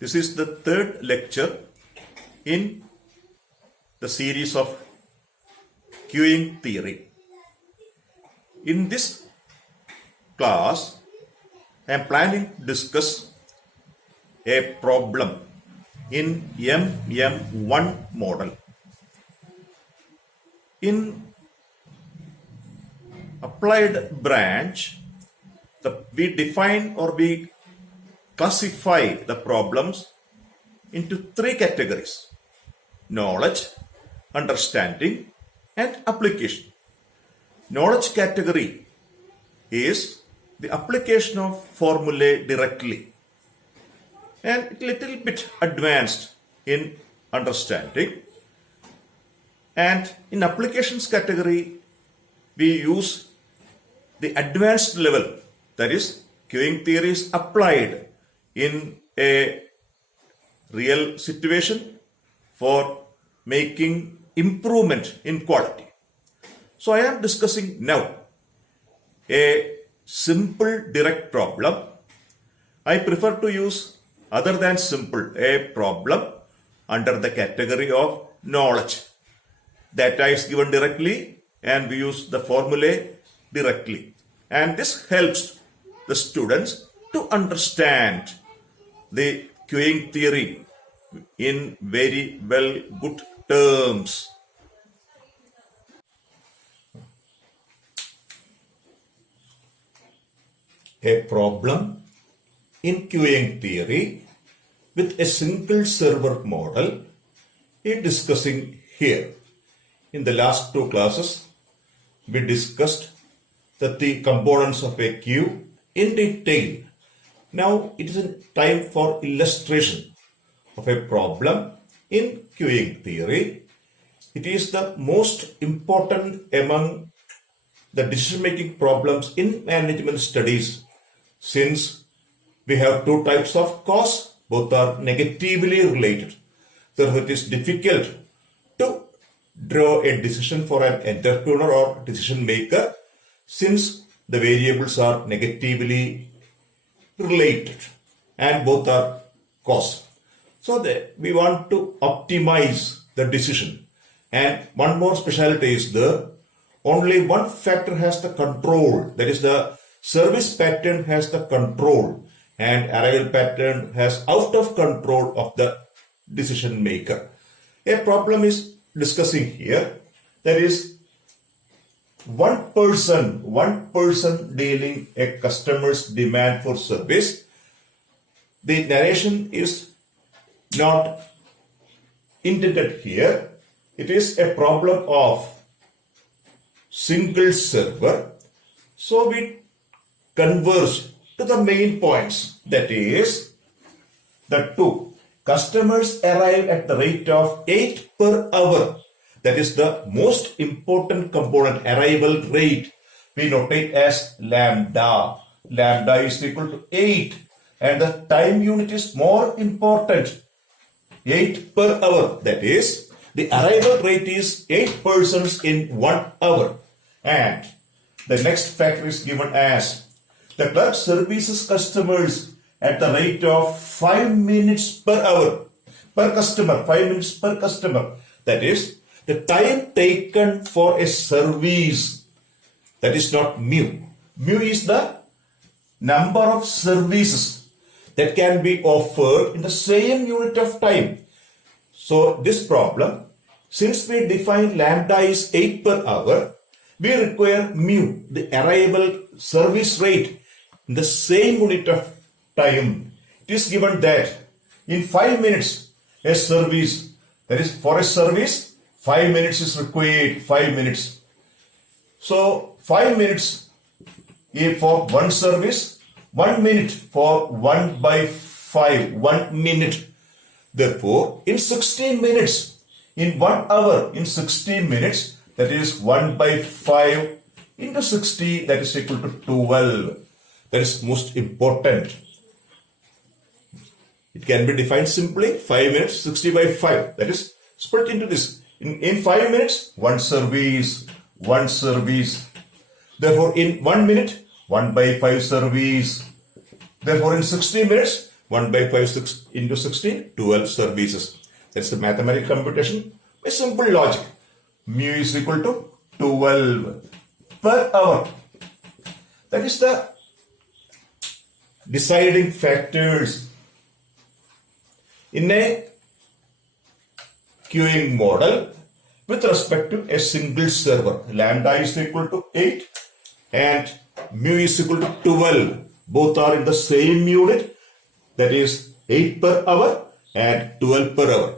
This is the third lecture in the series of queuing theory. In this class, I am planning to discuss a problem in MM1 model. In applied branch, we define or we classify the problems into three categories: knowledge, understanding, and application. Knowledge category is the application of formulae directly, and a little bit advanced in understanding. And in applications category, we use the advanced level, that is, queuing theory is applied in a real situation for making improvement in quality. So I am discussing now a simple direct problem. I prefer to use other than simple a problem under the category of knowledge. Data is given directly and we use the formulae directly. And this helps the students to understand the queuing theory in very good terms. A problem in queuing theory with a single server model is discussing here. In the last two classes, we discussed the components of a queue in detail. Now it is time for illustration of a problem in queuing theory. It is the most important among the decision-making problems in management studies, since we have two types of cause, both are negatively related. Therefore, it is difficult to draw a decision for an entrepreneur or decision maker, since the variables are negatively related and both are cause. So we want to optimize the decision. And one more specialty is there. Only one factor has the control, that is the service pattern has the control, and arrival pattern has out of control of the decision maker. A problem is discussing here, that is one person dealing a customer's demand for service. The narration is not intended here. It is a problem of single server. So we converge to the main points, that is the two customers arrive at the rate of 8 per hour. That is the most important component, arrival rate. We notate as lambda. Lambda is equal to 8, and the time unit is more important, 8 per hour. That is, the arrival rate is 8 persons in 1 hour. And the next factor is given as the club services customers at the rate of 5 minutes per hour per customer, 5 minutes per customer. That is, the time taken for a service, that is not mu. Mu is the number of services that can be offered in the same unit of time. So this problem, since we define lambda is 8 per hour, we require mu, the arrival service rate, in the same unit of time. It is given that in 5 minutes, a service, that is for a service, 5 minutes is required, 5 minutes. So 5 minutes for one service, 1 minute for 1 by 5, 1 minute. Therefore, in 16 minutes, in 1 hour, in 16 minutes, that is 1 by 5 into 60, that is equal to 12. That is most important. It can be defined simply, 5 minutes, 60 by 5. That is split into this. In 5 minutes, one service. Therefore, in 1 minute, 1 by 5 service. Therefore, in 60 minutes, 1 by 5 6 into 16, 12 services. That's the mathematical computation by simple logic. Mu is equal to 12 per hour. That is the deciding factors in a queuing model with respect to a single server. Lambda is equal to 8 and mu is equal to 12. Both are in the same unit, that is 8 per hour and 12 per hour.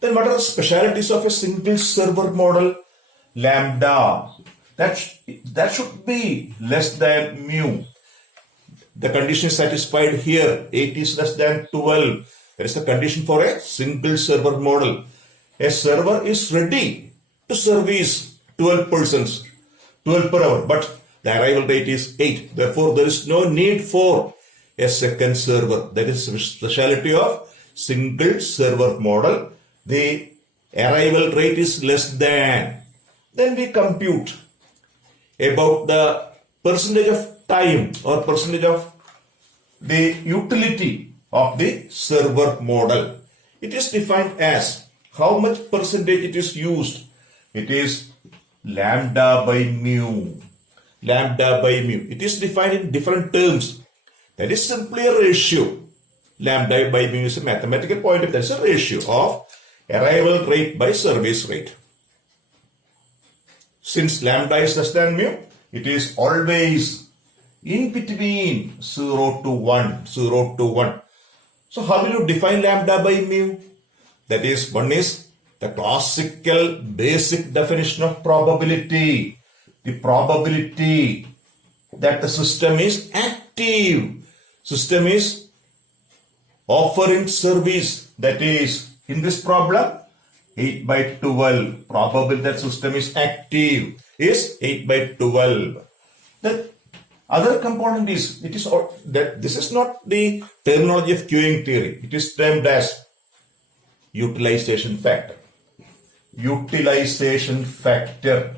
Then what are the specialities of a single server model? Lambda, that should be less than mu. The condition is satisfied here. 8 is less than 12. That is the condition for a single server model. A server is ready to service 12 persons, 12 per hour, but the arrival rate is 8. Therefore, there is no need for a second server. That is the speciality of single server model. The arrival rate is less than. Then we compute about the percentage of time or percentage of the utility of the server model. It is defined as how much percentage it is used. It is lambda by mu. Lambda by mu. It is defined in different terms. That is simply a ratio. Lambda by mu is a mathematical point. That is a ratio of arrival rate by service rate. Since lambda is less than mu, it is always in between 0 to 1. 0 to 1. So how will you define lambda by mu? That is, one is the classical basic definition of probability. The probability that the system is active. System is offering service. That is, in this problem, 8 by 12. Probability that system is active is 8 by 12. The other component is, that this is not the terminology of queuing theory. It is termed as utilization factor. Utilization factor.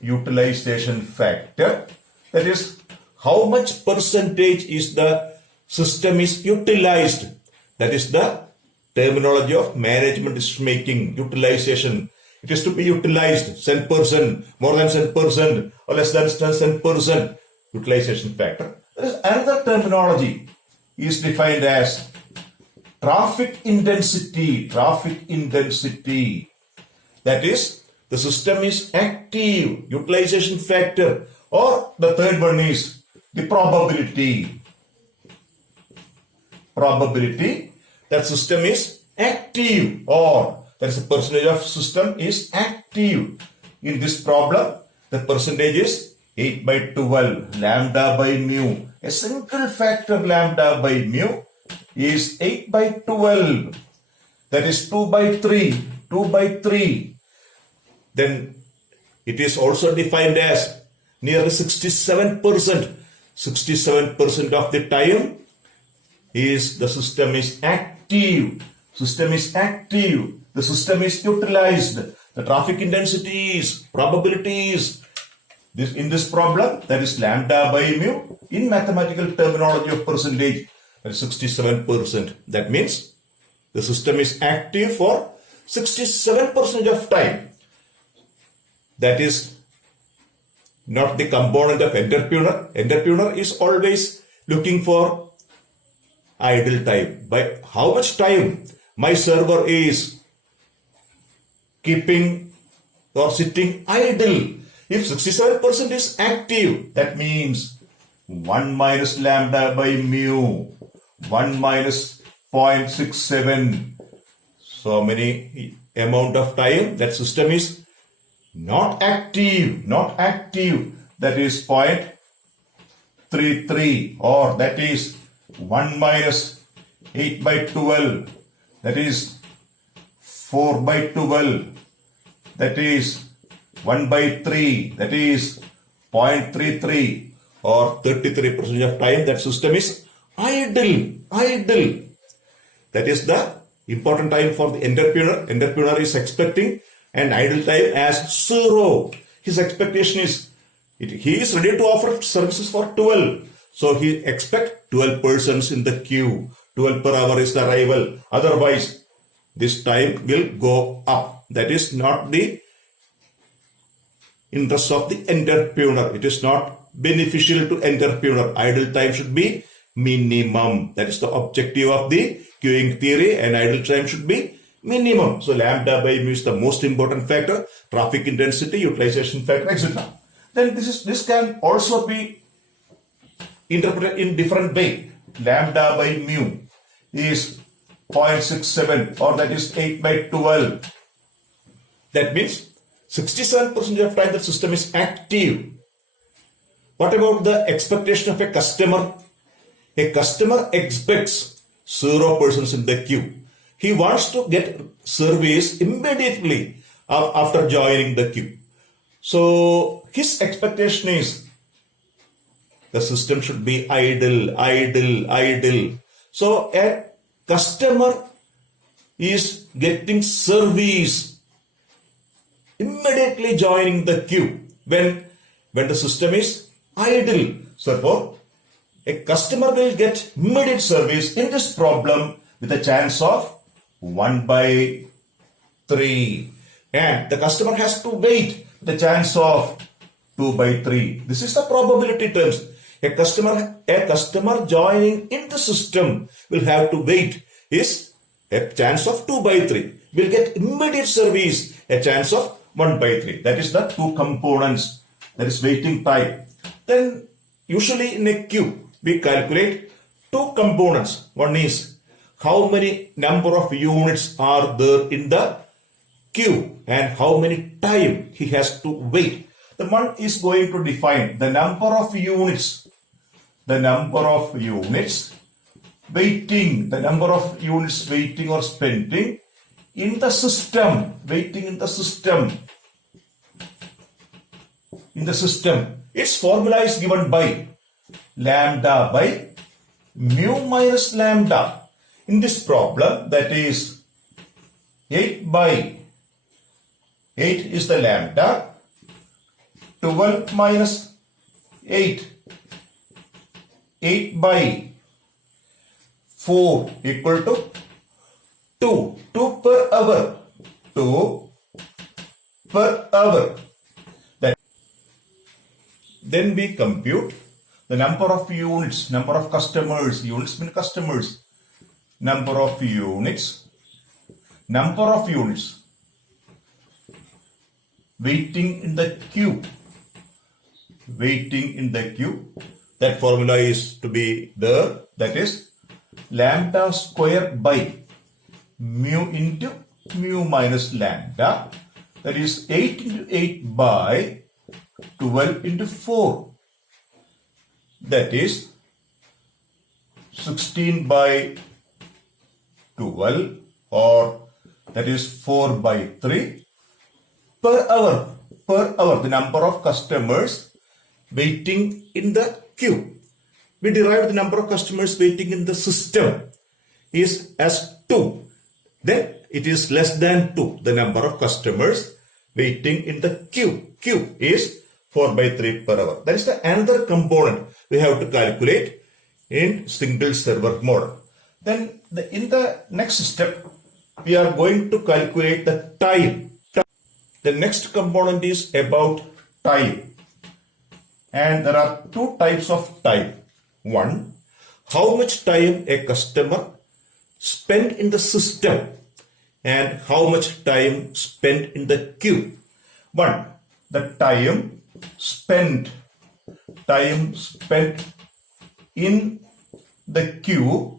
Utilization factor. That is, how much percentage is the system is utilized. That is the terminology of management decision making. Utilization. It is to be utilized 10%, more than 10%, or less than 10%. Utilization factor. There is another terminology is defined as traffic intensity. Traffic intensity. That is, the system is active. Utilization factor. Or the third one is the probability. Probability that system is active, or that is the percentage of system is active. In this problem, the percentage is 8 by 12, lambda by mu. A single factor lambda by mu is 8 by 12. That is 2 by 3. 2 by 3. Then it is also defined as nearly 67%. 67% of the time is the system is active. System is active. The system is utilized. The traffic intensity is, probabilities. In this problem, that is lambda by mu. In mathematical terminology of percentage, that is 67%. That means the system is active for 67% of time. That is not the component of entrepreneur. Entrepreneur is always looking for idle time. By how much time my server is keeping or sitting idle. If 67% is active, that means 1 minus lambda by mu, 1 minus 0.67. So many amount of time that system is not active, that is 0.33, or that is 1 minus 8 by 12, that is 4 by 12, that is 1 by 3, that is 0.33, or 33% of time that system is idle. That is the important time for the entrepreneur. Entrepreneur is expecting an idle time as 0. His expectation is, he is ready to offer services for 12. So he expects 12 persons in the queue. 12 per hour is the arrival. Otherwise, this time will go up. That is not the interest of the entrepreneur. It is not beneficial to entrepreneur. Idle time should be minimum. That is the objective of the queuing theory, and idle time should be minimum. So lambda by mu is the most important factor. Traffic intensity, utilization factor, etc. Then this can also be interpreted in different way. Lambda by mu is 0.67, or that is 8 by 12. That means 67% of time the system is active. What about the expectation of a customer? A customer expects 0 persons in the queue. He wants to get service immediately after joining the queue. So his expectation is the system should be idle, idle, idle. So a customer is getting service immediately joining the queue when the system is idle. So therefore, a customer will get immediate service in this problem with a chance of 1 by 3. And the customer has to wait the chance of 2 by 3. This is the probability terms. A customer joining in the system will have to wait is a chance of 2 by 3. Will get immediate service, a chance of 1 by 3. That is the two components. That is waiting time. Then usually in a queue, we calculate two components. One is how many number of units are there in the queue and how many time he has to wait. The one is going to define the number of units waiting, the number of units waiting or spending in the system, Its formula is given by lambda by mu minus lambda. In this problem, that is 8 by 8 is the lambda, 12 minus 8, 8 by 4 equal to 2, 2 per hour, 2 per hour. Then we compute the number of units, number of customers, units mean customers, number of units waiting in the queue, that formula is to be there, that is lambda square by mu into mu minus lambda, that is 8 into 8 by 12 into 4, that is 16 by 12, or that is 4 by 3 per hour, the number of customers waiting in the queue. We derive the number of customers waiting in the system is as 2. Then it is less than 2, the number of customers waiting in the queue. Queue is 4 by 3 per hour. That is the another component we have to calculate in single server model. Then in the next step, we are going to calculate the time. The next component is about time. And there are two types of time. One, how much time a customer spent in the system and how much time spent in the queue. One, the time spent in the queue,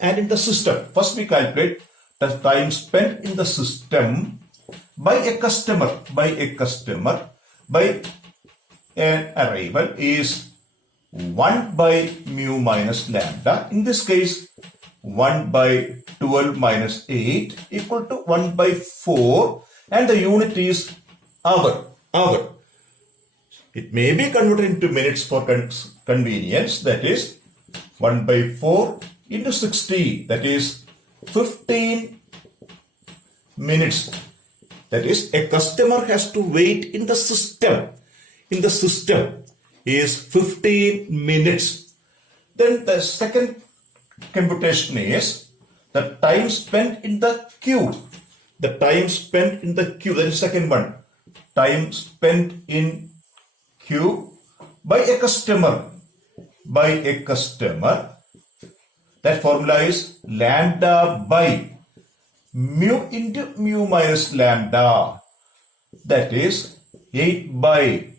and in the system. First we calculate the time spent in the system by a customer by an arrival is 1 by mu minus lambda. In this case, 1 by 12 minus 8 equal to 1 by 4, and the unit is hour. It may be converted into minutes for convenience, that is 1 by 4 into 60, that is 15 minutes. That is, a customer has to wait in the system. Is 15 minutes. Then the second computation is the time spent in the queue. The time spent in the queue, that is second one. Time spent in queue by a customer. By a customer. That formula is lambda by mu into mu minus lambda. That is 8 by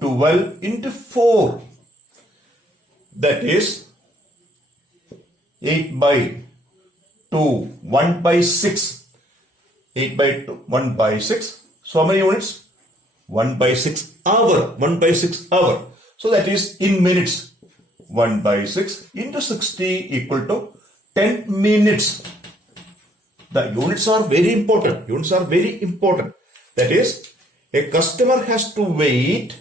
12 into 4. That is 8 by 2, 1 by 6. 8 by 2, 1 by 6. So how many units? 1 by 6 hour. 1 by 6 hour. So that is in minutes. 1 by 6 into 60 equal to 10 minutes. The units are very important. Units are very important. That is, a customer has to wait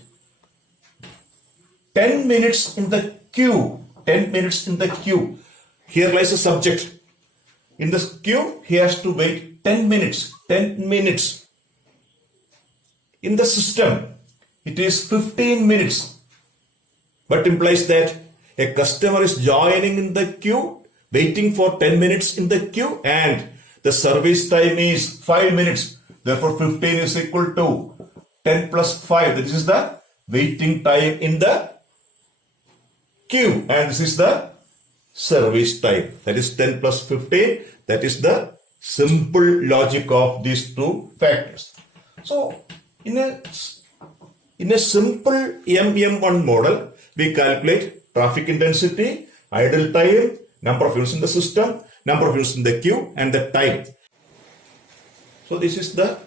10 minutes in the queue. 10 minutes in the queue. Here lies the subject. In the queue, he has to wait 10 minutes. 10 minutes. In the system, it is 15 minutes. But implies that a customer is joining in the queue, waiting for 10 minutes in the queue, and the service time is 5 minutes. Therefore, 15 is equal to 10 plus 5. This is the waiting time in the queue. And this is the service time. That is 10 plus 15. That is the simple logic of these two factors. So, in a simple MM1 model, we calculate traffic intensity, idle time, number of units in the system, number of units in the queue, and the time. So this is the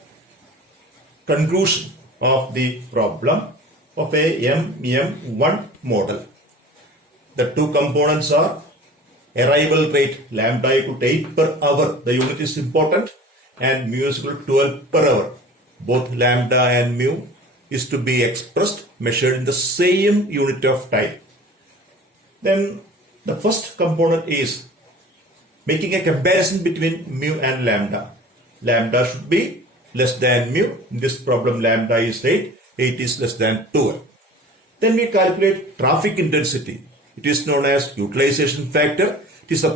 conclusion of the problem of a MM1 model. The two components are arrival rate lambda equal to 8 per hour. The unit is important, and mu is equal to 12 per hour. Both lambda and mu is to be expressed, measured in the same unit of time. Then the first component is making a comparison between mu and lambda. Lambda should be less than mu. In this problem, lambda is 8. 8 is less than 12. Then we calculate traffic intensity. It is known as utilization factor. It is the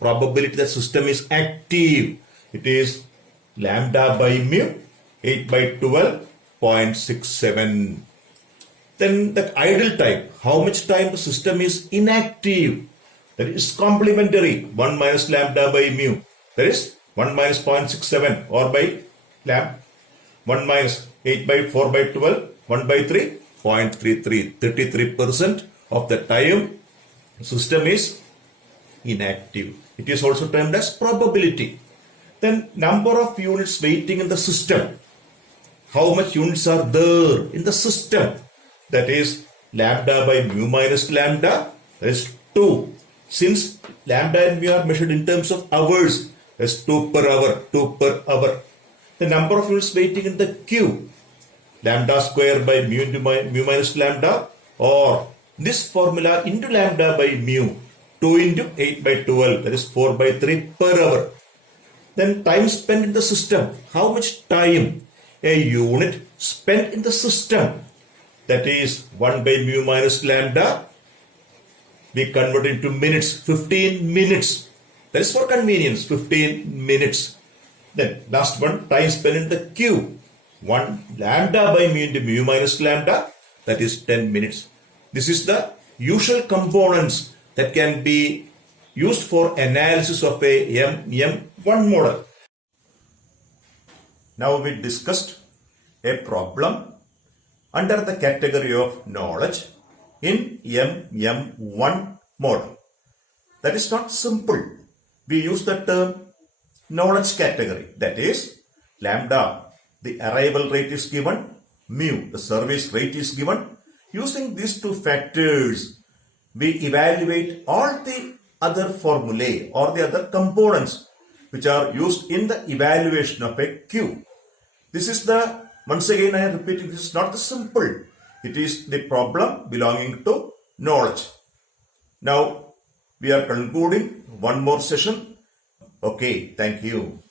probability that system is active. It is lambda by mu, 8 by 12, 0.67. Then the idle time, how much time the system is inactive. That is complementary, 1 minus lambda by mu. That is 1 minus 0.67 or by lambda. 1 minus 8 by 4 by 12, 1 by 3, 0.33. 33% of the time the system is inactive. It is also termed as probability. Then number of units waiting in the system. How much units are there in the system? That is lambda by mu minus lambda. That is 2. Since lambda and mu are measured in terms of hours, that is 2 per hour. 2 per hour. The number of units waiting in the queue. Lambda square by mu into mu minus lambda, or this formula into lambda by mu. 2 into 8 by 12. That is 4 by 3 per hour. Then time spent in the system. How much time a unit spent in the system? That is 1 by mu minus lambda. We convert into minutes. 15 minutes. That is for convenience. 15 minutes. Then last one, time spent in the queue. 1 lambda by mu into mu minus lambda. That is 10 minutes. This is the usual components that can be used for analysis of a MM1 model. Now we discussed a problem under the category of knowledge in MM1 model. That is not simple. We use the term knowledge category. That is lambda, the arrival rate is given, mu, the service rate is given. Using these two factors, we evaluate all the other formulae or the other components which are used in the evaluation of a queue. This is the, once again I am repeating, this is not the simple. It is the problem belonging to knowledge. Now we are concluding one more session. Okay, thank you.